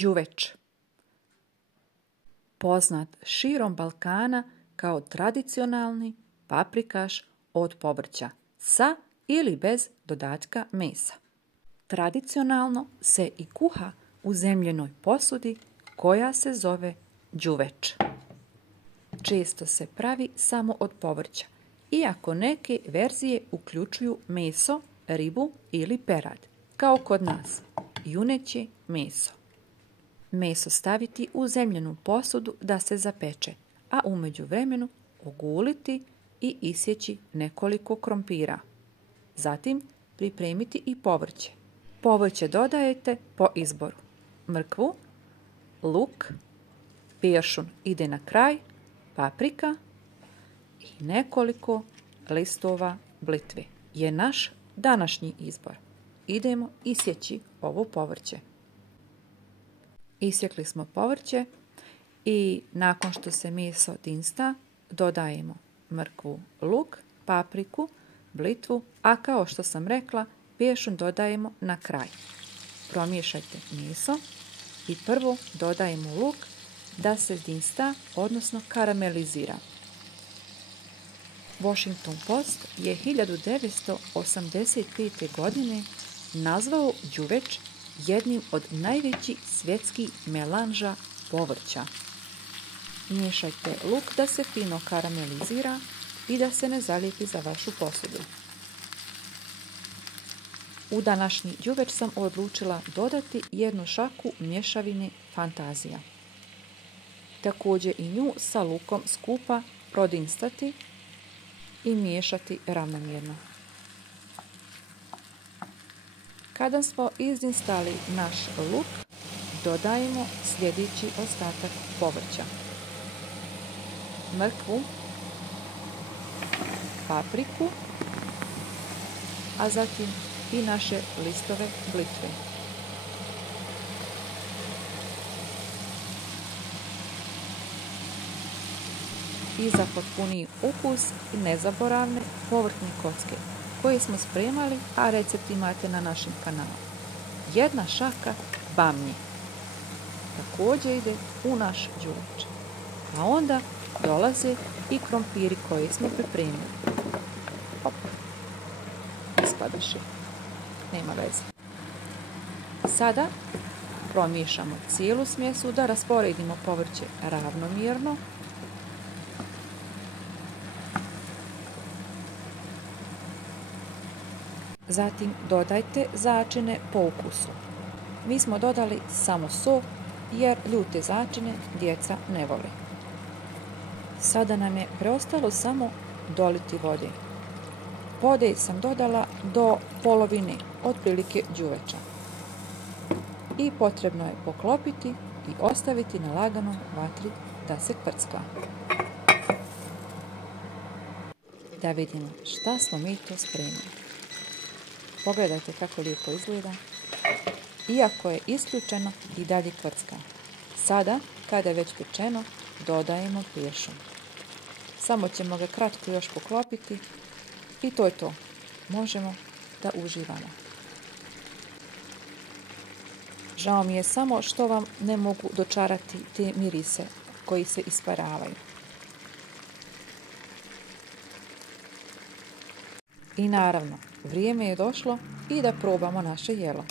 Đuveč. Poznat širom Balkana kao tradicionalni paprikaš od povrća, sa ili bez dodatka mesa. Tradicionalno se i kuha u zemljenoj posudi koja se zove đuveč. Često se pravi samo od povrća, iako neke verzije uključuju meso, ribu ili perad, kao kod nas, juneće meso. Meso staviti u zemljenu posudu da se zapeče, a u međuvremenu oguliti i isjeći nekoliko krompira. Zatim pripremiti i povrće. Povrće dodajete po izboru. Mrkvu, luk, peršun ide na kraj, paprika i nekoliko listova blitve je naš današnji izbor. Idemo isjeći ovo povrće. Isjekli smo povrće i nakon što se meso tinsta dodajemo mrkvu, luk, papriku, blitvu, a kao što sam rekla, peršun dodajemo na kraj. Promiješajte meso i prvo dodajemo luk da se tinsta, odnosno karamelizira. Washington Post je 1985. godine nazvao đuveč jednim od najvećih svjetskih melanža povrća. Miješajte luk da se fino karamelizira i da se ne zalijepi za vašu posudu. U današnji đuveč sam odlučila dodati 1 šaku mješavine Fantazija. Također i nju sa lukom skupa prodinstati i miješati ravnomjerno. Kada smo izdinstali naš luk, dodajemo sljedeći ostatak povrća. Mrkvu, papriku, a zatim i naše listove blitve. I za potpuniji ukus nezaboravne povrtne kocke koje smo spremali, a recept imate na našem kanalu. 1 šaka bamnje također ide u naš đuveč. A onda dolaze i krompiri koje smo pripremili. Ispadaše. Nema veze. Sada promiješamo cijelu smjesu da rasporedimo povrće ravnomjerno. Zatim dodajte začine po ukusu. Mi smo dodali samo so jer ljute začine djeca ne vole. Sada nam je preostalo samo doliti vode. Vode sam dodala do polovine, otprilike đuveča. I potrebno je poklopiti i ostaviti na laganom vatri da se krcka. Da vidimo šta smo mi to spremili. Pogledajte kako lijepo izgleda. Iako je isključeno, i dalje krcka. Sada, kada je već pečeno, dodajemo peršun. Samo ćemo ga kratko još poklopiti i to je to. Možemo da uživamo. Žao mi je samo što vam ne mogu dočarati te mirise koji se isparavaju. I naravno, vrijeme je došlo i da probamo naše jelo.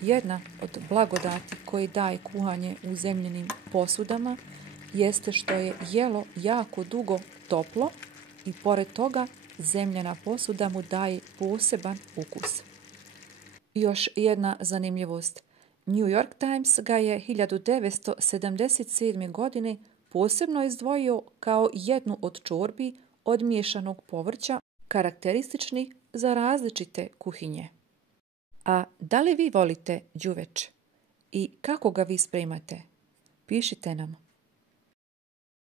Jedna od blagodati koji daje kuhanje u zemljenim posudama jeste što je jelo jako dugo toplo i pored toga zemljena posuda mu daje poseban ukus. Još jedna zanimljivost. New York Times ga je 1977. godine posebno izdvojio kao jednu od čorbi od miješanog povrća karakteristični za različite kuhinje. A da li vi volite đuveč i kako ga vi spremate? Pišite nam.